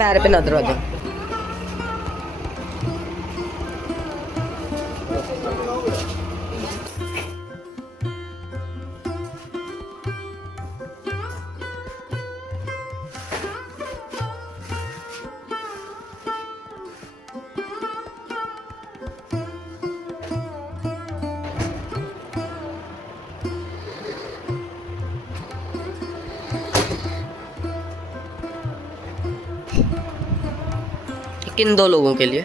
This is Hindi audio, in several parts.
पैर पे ना दरवाजा। किन 2 लोगों के लिए?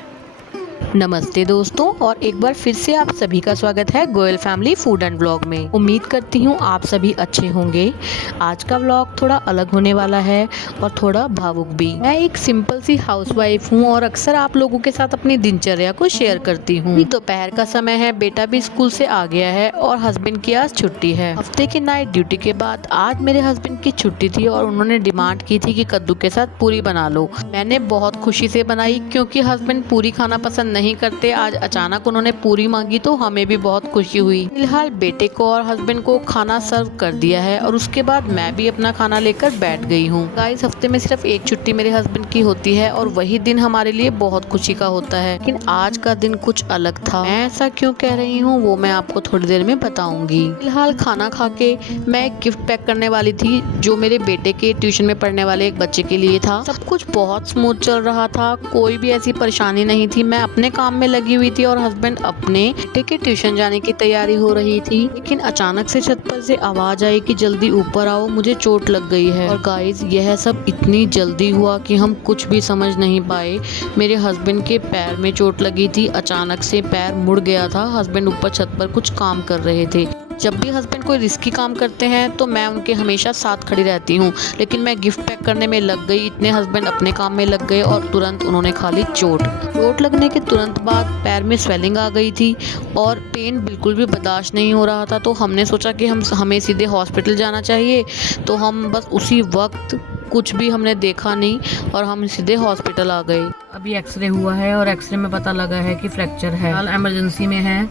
नमस्ते दोस्तों, और एक बार फिर से आप सभी का स्वागत है Goyal family food and vlog में। उम्मीद करती हूँ आप सभी अच्छे होंगे। आज का व्लॉग थोड़ा अलग होने वाला है और थोड़ा भावुक भी। मैं एक सिंपल सी हाउसवाइफ हूँ और अक्सर आप लोगों के साथ अपनी दिनचर्या को शेयर करती हूँ। दोपहर का समय है, बेटा भी स्कूल से आ गया है और हस्बैंड की आज छुट्टी है। हफ्ते की नाइट ड्यूटी के बाद आज मेरे हस्बैंड की छुट्टी थी और उन्होंने डिमांड की थी कि कद्दू के साथ पूरी बना लो। मैंने बहुत खुशी से बनाई क्योंकि हस्बैंड पूरी खाना पसंद नहीं करते। आज अचानक उन्होंने पूरी मांगी तो हमें भी बहुत खुशी हुई। फिलहाल बेटे को और हस्बैंड को खाना सर्व कर दिया है और उसके बाद मैं भी अपना खाना लेकर बैठ गई हूँ। गाइस, हफ्ते में सिर्फ एक छुट्टी मेरे हस्बैंड की होती है और वही दिन हमारे लिए बहुत खुशी का होता है, लेकिन आज का दिन कुछ अलग था। मैं ऐसा क्यों कह रही हूँ वो मैं आपको थोड़ी देर में बताऊंगी। फिलहाल खाना खा के मैं एक गिफ्ट पैक करने वाली थी जो मेरे बेटे के ट्यूशन में पढ़ने वाले एक बच्चे के लिए था। सब कुछ बहुत स्मूथ चल रहा था, कोई भी ऐसी परेशानी नहीं थी। मैं अपने काम में लगी हुई थी और हस्बैंड अपने बेटे के ट्यूशन जाने की तैयारी हो रही थी, लेकिन अचानक से छत पर से आवाज आई कि जल्दी ऊपर आओ, मुझे चोट लग गई है। और गाइस, यह सब इतनी जल्दी हुआ कि हम कुछ भी समझ नहीं पाए। मेरे हस्बैंड के पैर में चोट लगी थी, अचानक से पैर मुड़ गया था। हस्बैंड ऊपर छत पर कुछ काम कर रहे थे। जब भी हस्बैंड कोई रिस्की काम करते हैं तो मैं उनके हमेशा साथ खड़ी रहती हूँ, लेकिन मैं गिफ्ट पैक करने में लग गई, इतने हस्बैंड अपने काम में लग गए और तुरंत उन्होंने खा ली चोट लगने के तुरंत बाद पैर में स्वेलिंग आ गई थी और पेन बिल्कुल भी बर्दाश्त नहीं हो रहा था। तो हमने सोचा कि हमें सीधे हॉस्पिटल जाना चाहिए, तो हम बस उसी वक्त कुछ भी हमने देखा नहीं और हम सीधे हॉस्पिटल आ गए। अभी एक्सरे हुआ है और एक्सरे में पता लगा है कि फ्रैक्चर है। हाल इमरजेंसी में है।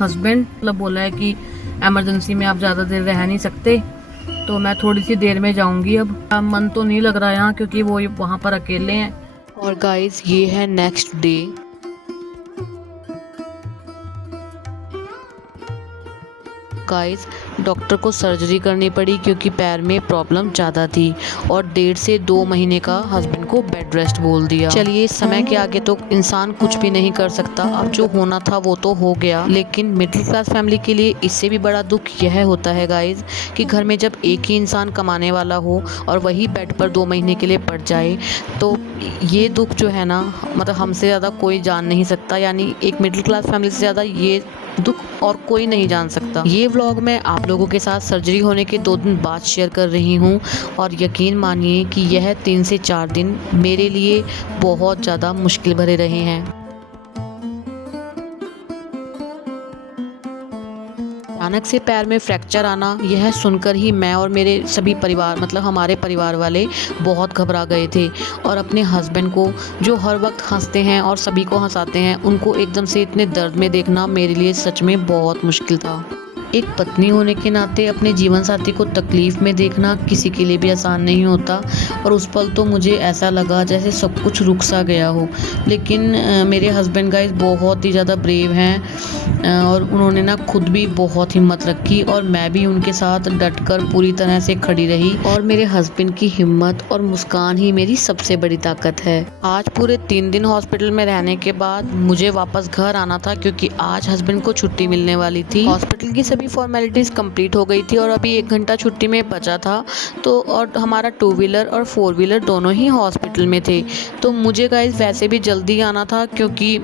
हस्बैंड मतलब बोला है कि इमरजेंसी में आप ज़्यादा देर रह नहीं सकते, तो मैं थोड़ी सी देर में जाऊंगी। अब मन तो नहीं लग रहा यहाँ क्योंकि वो वहाँ पर अकेले हैं। और गाइस, ये है नेक्स्ट डे। गाइस, डॉक्टर को सर्जरी करनी पड़ी क्योंकि पैर में प्रॉब्लम ज़्यादा थी और 1.5 से 2 महीने का हस्बैंड को बेड रेस्ट बोल दिया। चलिए, इस समय के आगे तो इंसान कुछ भी नहीं कर सकता। अब जो होना था वो तो हो गया, लेकिन मिडिल क्लास फैमिली के लिए इससे भी बड़ा दुख यह होता है गाइस कि घर में जब एक ही इंसान कमाने वाला हो और वही बेड पर 2 महीने के लिए पड़ जाए, तो ये दुख जो है ना, मतलब हमसे ज़्यादा कोई जान नहीं सकता। यानी एक मिडिल क्लास फैमिली से ज़्यादा ये दुख और कोई नहीं जान सकता। ये व्लॉग मैं आप लोगों के साथ सर्जरी होने के 2 दिन बाद शेयर कर रही हूँ और यकीन मानिए कि यह 3 से 4 दिन मेरे लिए बहुत ज़्यादा मुश्किल भरे रहे हैं। अचानक से पैर में फ्रैक्चर आना, यह सुनकर ही मैं और मेरे सभी परिवार, मतलब हमारे परिवार वाले बहुत घबरा गए थे और अपने हस्बैंड को, जो हर वक्त हंसते हैं और सभी को हंसाते हैं, उनको एकदम से इतने दर्द में देखना मेरे लिए सच में बहुत मुश्किल था। एक पत्नी होने के नाते अपने जीवन साथी को तकलीफ़ में देखना किसी के लिए भी आसान नहीं होता और उस पल तो मुझे ऐसा लगा जैसे सब कुछ रुक सा गया हो। लेकिन मेरे हस्बैंड गाइस बहुत ही ज़्यादा ब्रेव हैं और उन्होंने ना खुद भी बहुत हिम्मत रखी और मैं भी उनके साथ डटकर पूरी तरह से खड़ी रही और मेरे हस्बैंड की हिम्मत और मुस्कान ही मेरी सबसे बड़ी ताकत है। आज पूरे 3 दिन हॉस्पिटल में रहने के बाद मुझे वापस घर आना था क्योंकि आज हस्बैंड को छुट्टी मिलने वाली थी। हॉस्पिटल की सभी फॉर्मेलिटीज़ कंप्लीट हो गई थी और अभी 1 घंटा छुट्टी में बचा था, तो और हमारा 2 व्हीलर और 4 व्हीलर दोनों ही हॉस्पिटल में थे। तो मुझे गाइस वैसे भी जल्दी आना था क्योंकि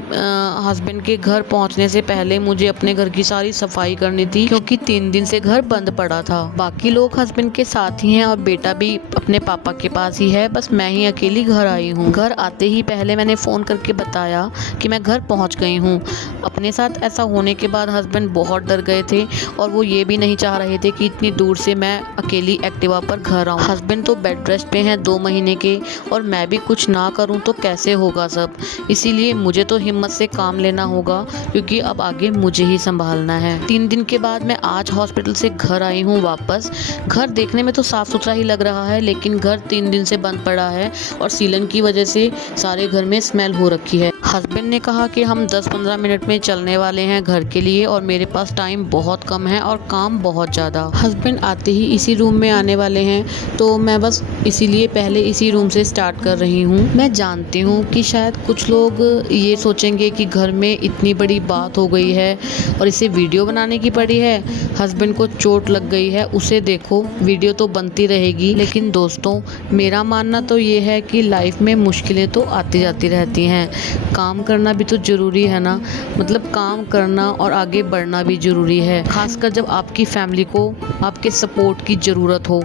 हस्बैंड के घर पहुंचने से पहले मुझे अपने घर की सारी सफाई करनी थी क्योंकि 3 दिन से घर बंद पड़ा था। बाकी लोग हस्बैंड के साथ ही हैं और बेटा भी अपने पापा के पास ही है, बस मैं ही अकेली घर आई हूँ। घर आते ही पहले मैंने फ़ोन करके बताया कि मैं घर पहुँच गई हूँ। अपने साथ ऐसा होने के बाद हस्बैंड बहुत डर गए थे और वो ये भी नहीं चाह रहे थे कि इतनी दूर से मैं अकेली एक्टिवा पर घर आऊँ। हस्बैंड तो बेड रेस्ट पे हैं 2 महीने के, और मैं भी कुछ ना करूँ तो कैसे होगा सब। इसीलिए मुझे तो हिम्मत से काम लेना होगा, क्योंकि अब आगे मुझे ही संभालना है। 3 दिन के बाद मैं आज हॉस्पिटल से घर आई हूँ वापस। घर देखने में तो साफ सुथरा ही लग रहा है, लेकिन घर 3 दिन से बंद पड़ा है और सीलन की वजह से सारे घर में स्मेल हो रखी है। हस्बैंड ने कहा कि हम 10-15 मिनट में चलने वाले हैं घर के लिए, और मेरे पास टाइम बहुत कम है और काम बहुत ज़्यादा। हस्बैंड आते ही इसी रूम में आने वाले हैं, तो मैं बस इसीलिए पहले इसी रूम से स्टार्ट कर रही हूँ। मैं जानती हूँ कि शायद कुछ लोग ये सोचेंगे कि घर में इतनी बड़ी बात हो गई है और इसे वीडियो बनाने की पड़ी है, हस्बैंड को चोट लग गई है, उसे देखो, वीडियो तो बनती रहेगी। लेकिन दोस्तों, मेरा मानना तो ये है कि लाइफ में मुश्किलें तो आती जाती रहती हैं, काम करना भी तो ज़रूरी है ना। मतलब काम करना और आगे बढ़ना भी ज़रूरी है, खासकर जब आपकी फैमिली को आपके सपोर्ट की ज़रूरत हो।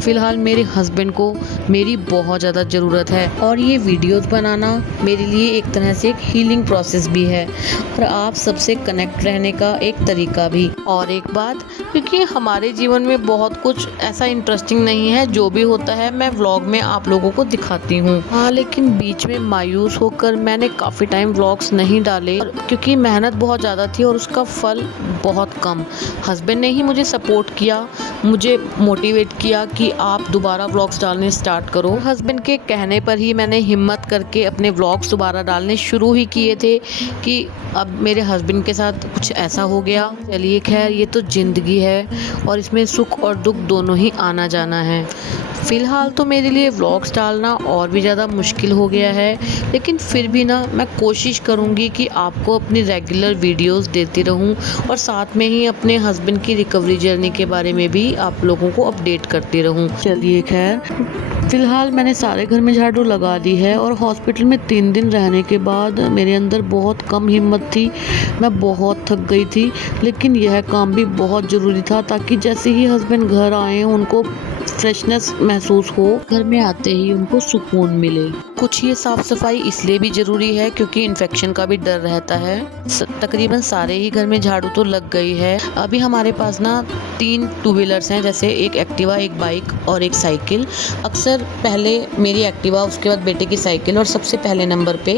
फ़िलहाल मेरे हस्बैंड को मेरी बहुत ज़्यादा ज़रूरत है, और ये वीडियोस बनाना मेरे लिए एक तरह से एक हीलिंग प्रोसेस भी है, और आप सबसे कनेक्ट रहने का एक तरीका भी। और एक बात, क्योंकि हमारे जीवन में बहुत कुछ ऐसा इंटरेस्टिंग नहीं है, जो भी होता है मैं व्लॉग में आप लोगों को दिखाती हूँ। हाँ, लेकिन बीच में मायूस होकर मैंने काफ़ी टाइम व्लॉग्स नहीं डाले, क्योंकि मेहनत बहुत ज़्यादा थी और उसका फल बहुत कम। हस्बैंड ने ही मुझे सपोर्ट किया, मुझे मोटिवेट किया कि आप दोबारा व्लॉग्स डालने स्टार्ट करो। हस्बैंड के कहने पर ही मैंने हिम्मत करके अपने व्लॉग्स दोबारा डालने शुरू ही किए थे, कि अब मेरे हस्बैंड के साथ कुछ ऐसा हो गया। चलिए खैर, ये तो ज़िंदगी है और इसमें सुख और दुख दोनों ही आना जाना है। फ़िलहाल तो मेरे लिए व्लॉग्स डालना और भी ज़्यादा मुश्किल हो गया है, लेकिन फिर भी ना मैं कोशिश करूँगी कि आपको अपनी रेगुलर वीडियोस देती रहूँ, और साथ में ही अपने हस्बैंड की रिकवरी जर्नी के बारे में भी आप लोगों को अपडेट करती रहूँ। चलिए खैर, फ़िलहाल मैंने सारे घर में झाड़ू लगा दी है, और हॉस्पिटल में 3 दिन रहने के बाद मेरे अंदर बहुत कम हिम्मत थी, मैं बहुत थक गई थी। लेकिन यह काम भी बहुत ज़रूरी था, ताकि जैसे ही हस्बैंड घर आए उनको फ्रेशनेस महसूस हो, घर में आते ही उनको सुकून मिले। कुछ ये साफ़ सफाई इसलिए भी ज़रूरी है क्योंकि इन्फेक्शन का भी डर रहता है। तकरीबन सारे ही घर में झाड़ू तो लग गई है। अभी हमारे पास ना 3 टू व्हीलर्स हैं, जैसे एक एक्टिवा, एक बाइक और एक साइकिल। अक्सर पहले मेरी एक्टिवा, उसके बाद बेटे की साइकिल, और सबसे पहले नंबर पे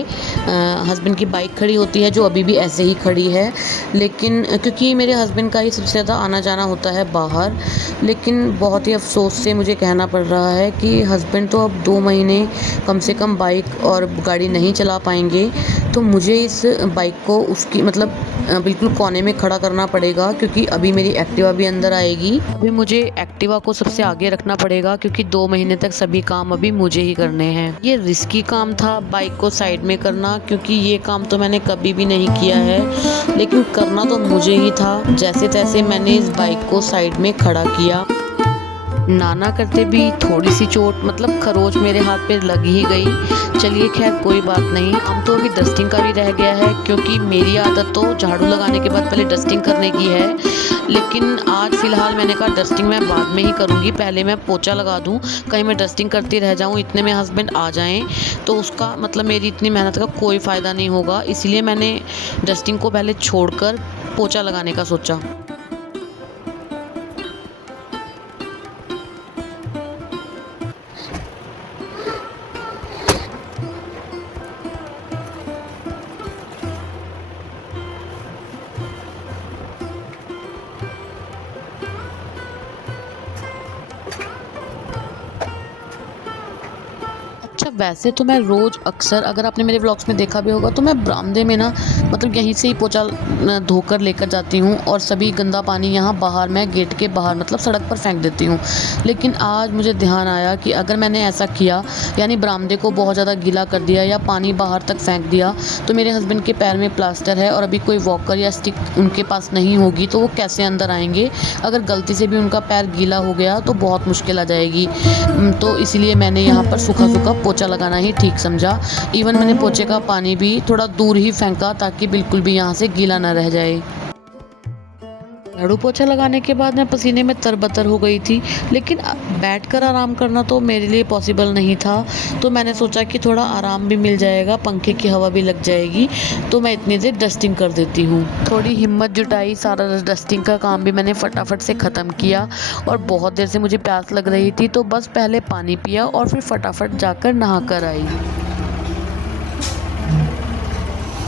हस्बैंड की बाइक खड़ी होती है, जो अभी भी ऐसे ही खड़ी है। लेकिन क्योंकि मेरे हस्बैंड का ही सबसे ज़्यादा आना जाना होता है बाहर, लेकिन बहुत ही अफसोस से मुझे कहना पड़ रहा है कि हस्बैंड तो अब 2 महीने कम से कम बाइक और गाड़ी नहीं चला पाएंगे। तो मुझे इस बाइक को उसकी मतलब बिल्कुल कोने में खड़ा करना पड़ेगा, क्योंकि अभी मेरी एक्टिवा भी अंदर आएगी। अभी मुझे एक्टिवा को सबसे आगे रखना पड़ेगा, क्योंकि 2 महीने तक सभी काम अभी मुझे ही करने हैं। ये रिस्की काम था बाइक को साइड में करना, क्योंकि ये काम तो मैंने कभी भी नहीं किया है, लेकिन करना तो मुझे ही था। जैसे तैसे मैंने इस बाइक को साइड में खड़ा किया। नाना करते भी थोड़ी सी चोट, मतलब खरोच मेरे हाथ पे लग ही गई। चलिए खैर, कोई बात नहीं। हम तो अभी डस्टिंग का भी रह गया है, क्योंकि मेरी आदत तो झाड़ू लगाने के बाद पहले डस्टिंग करने की है। लेकिन आज फ़िलहाल मैंने कहा डस्टिंग मैं बाद में ही करूँगी, पहले मैं पोछा लगा दूँ, कहीं मैं डस्टिंग करती रह जाऊँ, इतने में हस्बैंड आ जाएँ तो उसका मतलब मेरी इतनी मेहनत का कोई फ़ायदा नहीं होगा। इसलिए मैंने डस्टिंग को पहले छोड़कर पोछा लगाने का सोचा। अच्छा, वैसे तो मैं रोज़ अक्सर, अगर आपने मेरे व्लॉग्स में देखा भी होगा, तो मैं बरामदे में ना मतलब यहीं से ही पोछा धोकर लेकर जाती हूँ, और सभी गंदा पानी यहाँ बाहर, मैं गेट के बाहर मतलब सड़क पर फेंक देती हूँ। लेकिन आज मुझे ध्यान आया कि अगर मैंने ऐसा किया, यानी बरामदे को बहुत ज़्यादा गीला कर दिया या पानी बाहर तक फेंक दिया, तो मेरे हस्बैंड के पैर में प्लास्टर है और अभी कोई वॉकर या स्टिक उनके पास नहीं होगी, तो वो कैसे अंदर आएंगे। अगर गलती से भी उनका पैर गीला हो गया तो बहुत मुश्किल आ जाएगी। तो इसलिए मैंने यहाँ पर सूखा सूखा पोछा लगाना ही ठीक समझा। इवन मैंने पोछे का पानी भी थोड़ा दूर ही फेंका, ताकि बिल्कुल भी यहाँ से गीला ना रह जाए। झाड़ू पोछा लगाने के बाद मैं पसीने में तरबतर हो गई थी, लेकिन बैठकर आराम करना तो मेरे लिए पॉसिबल नहीं था। तो मैंने सोचा कि थोड़ा आराम भी मिल जाएगा, पंखे की हवा भी लग जाएगी, तो मैं इतनी देर डस्टिंग कर देती हूँ। थोड़ी हिम्मत जुटाई, सारा डस्टिंग का काम भी मैंने फटाफट से ख़त्म किया और बहुत देर से मुझे प्यास लग रही थी, तो बस पहले पानी पिया और फिर फटाफट जाकर नहा कर आई।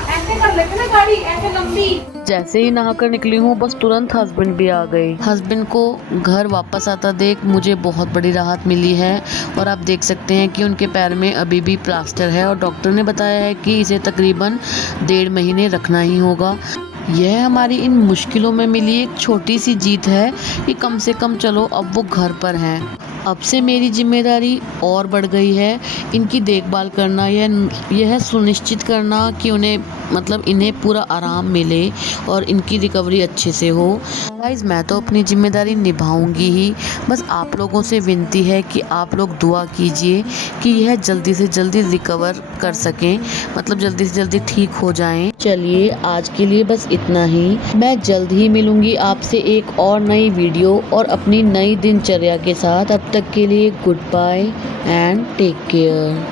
ऐसे कर लेते ना गाड़ी, ऐसे लंबी। जैसे ही नहाकर निकली हूँ, बस तुरंत हस्बैंड भी आ गए। हस्बैंड को घर वापस आता देख मुझे बहुत बड़ी राहत मिली है और आप देख सकते हैं कि उनके पैर में अभी भी प्लास्टर है और डॉक्टर ने बताया है कि इसे तकरीबन 1.5 महीने रखना ही होगा। यह हमारी इन मुश्किलों में मिली एक छोटी सी जीत है कि कम से कम चलो अब वो घर पर हैं। अब से मेरी जिम्मेदारी और बढ़ गई है, इनकी देखभाल करना, यह सुनिश्चित करना कि इन्हें पूरा आराम मिले और इनकी रिकवरी अच्छे से हो। गाइस, मैं तो अपनी जिम्मेदारी निभाऊंगी ही, बस आप लोगों से विनती है कि आप लोग दुआ कीजिए कि यह जल्दी से जल्दी रिकवर कर सकें, जल्दी से जल्दी ठीक हो जाएं। चलिए आज के लिए बस इतना ही। मैं जल्द ही मिलूंगी आपसे एक और नई वीडियो और अपनी नई दिनचर्या के साथ। अब तक के लिए goodbye and take care.